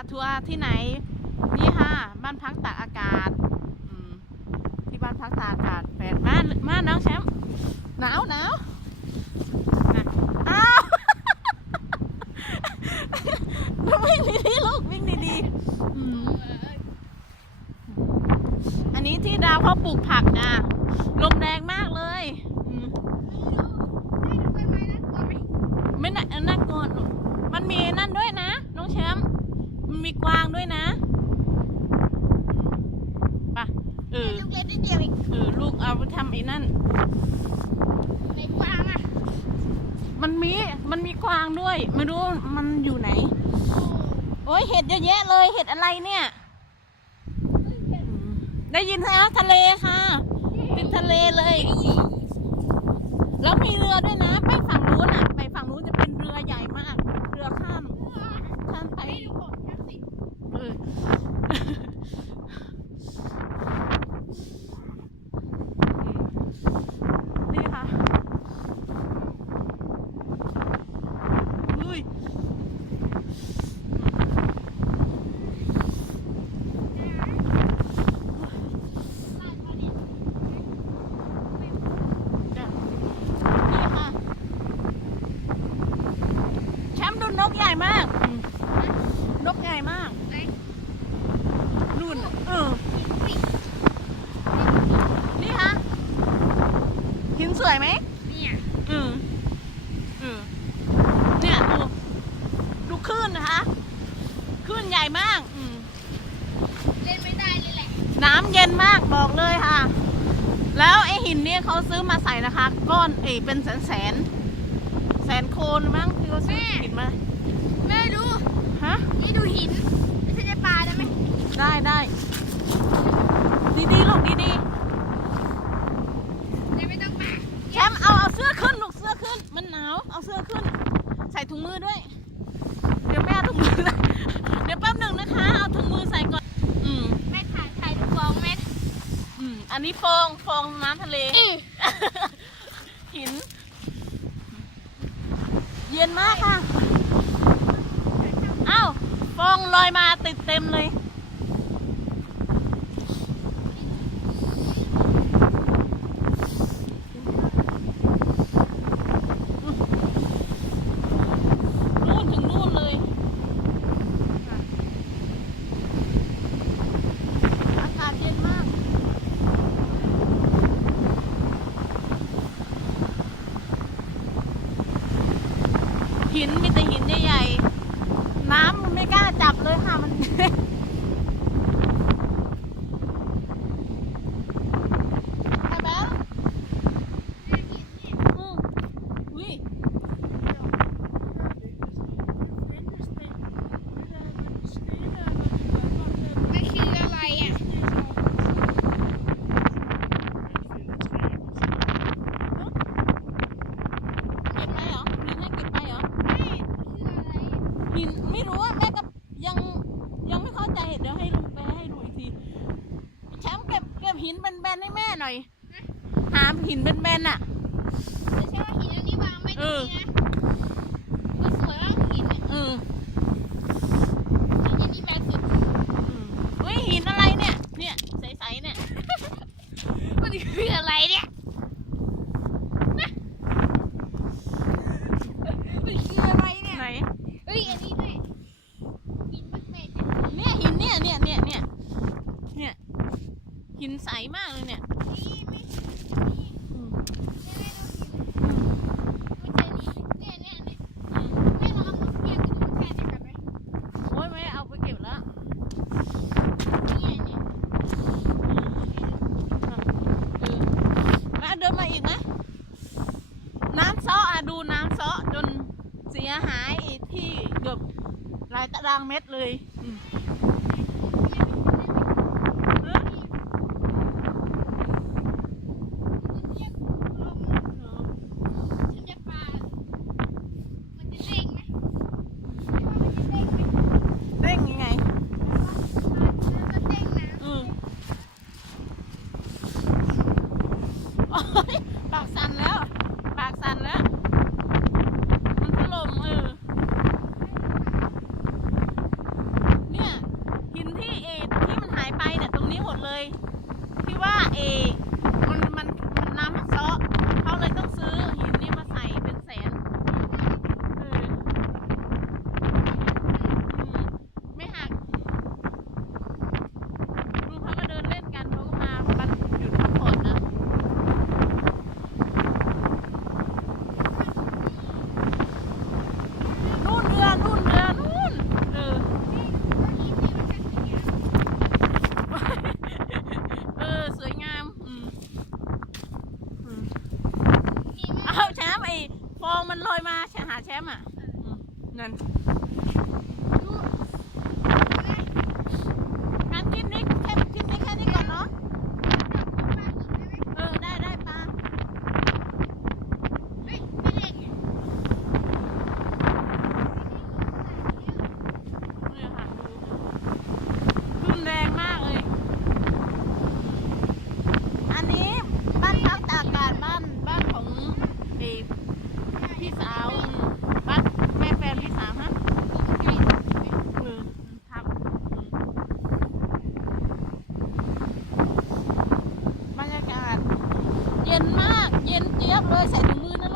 าทัวร์ที่ไหนนี่ค่ะบ้านพักตากอากาศที่บ้านพักตากอากาศแปดมาน้องแชมป์หนาวนะอ้าววิ่งดีๆลูกวิ่งดีๆอันนี้ที่ดาวเขาปลูกผักนะลมแรงมากเลยไม่น่ากลัวมันมีนั่นด้วยนะน้องแชมป์มันมีกวางด้วยนะป่ะลูกเล็กนิดเดียวเองลูกเอาไปทำไอ้นั่นในกวางอ่ะมันมีกวางด้วยไม่รู้มันอยู่ไหนโอ้ยเห็ดเยอะแยะเลยเห็ดอะไรเนี่ยได้ยินไหมทะเลค่ะติดทะเลเลยแล้วมีเรือด้วยนะไปฝั่งนู้นอ่ะไปฝั่งนู้นจะเป็นเรือใหญ่มากเรือข้ามไปนี่ค่ะอุ้ยนกใหญ่มากนกใหญ่มากนู่นนี่ฮะหินสวยไหมเนี่ยเนี่ยดูคลื่นนะคะคลื่นใหญ่มากเล่นไม่ได้เลยแหละน้ำเย็นมากบอกเลยค่ะแล้วไอหินเนี่ยเขาซื้อมาใส่นะคะก้อนเป็นแสนโคนมั้งที่เขาซื้อหินมาแม่ดูฮะนี่ดูหินไม่ใช่ปลาได้ไหมได้ดีลูกดีไม่ต้องปลาแชมป์เอาเสื้อขึ้นลูกเสื้อขึ้นมันหนาวเอาเสื้อขึ้นใส่ถุงมือด้วยเดี๋ยวแม่ถุงมือเดี๋ยวแป๊บหนึ่งนะคะเอาถุงมือใส่ก่อนแม่ถ่ายดูฟองแม่อันนี้ฟองน้ำทะเลหินเย็นมากค่ะอ้าวฟองลอยมาติดเต็มเลยนู่นถึงนู่นเลยอากาศเย็นมากหินมีแต่หินใหญ่ๆน้ำมันไม่กล้าจับเลยค่ะมันไม่รู้ว่าแม่ก็ยังไม่เข้าใจเดี๋ยวให้ลุงไปให้ดูอีกทีแชมป์เก็บหินแบนๆให้แม่หน่อยหาหินแบนๆน่ะไม่ใช่ว่าหินอันนี้วางไม่ดีนะมันสวยมากหินหินอันนี้แบนสุดเฮ้ยหินอะไรเนี่ยใสๆเนี่ยมันคืออะไรเนี่ยมันคืออะไรเนี่ยไหนเฮ้ยอันนี้ด้วยหินมันเป็นเนี่ยหินเนี่ยหินใสมากเลยเนี่ยโอ้ยไม่เอาไปเก็บแล้วมาเดินมาอีกนะน้ำซ้อดูน้ำซ้อจนเสียหายที่เกือบหลายตารางเมตรเลยเด้งยังไงปากสั่นแล้วมันถล่ม หาแชมป์อ่ะนั่น ดู งานคลิปนี้แค่นี้ก่อนเนาะได้ปลา ไม่เล่นไง เนี่ยค่ะดูรุนแรงมากเลยอันนี้บ้านพักตากอากาศบ้านของพี่สาวบ้านแม่แฟนพี่สาวฮะทำบรรยากาศเย็นมากเย็นเจี๊ยบเลยใส่ถุงมือนะ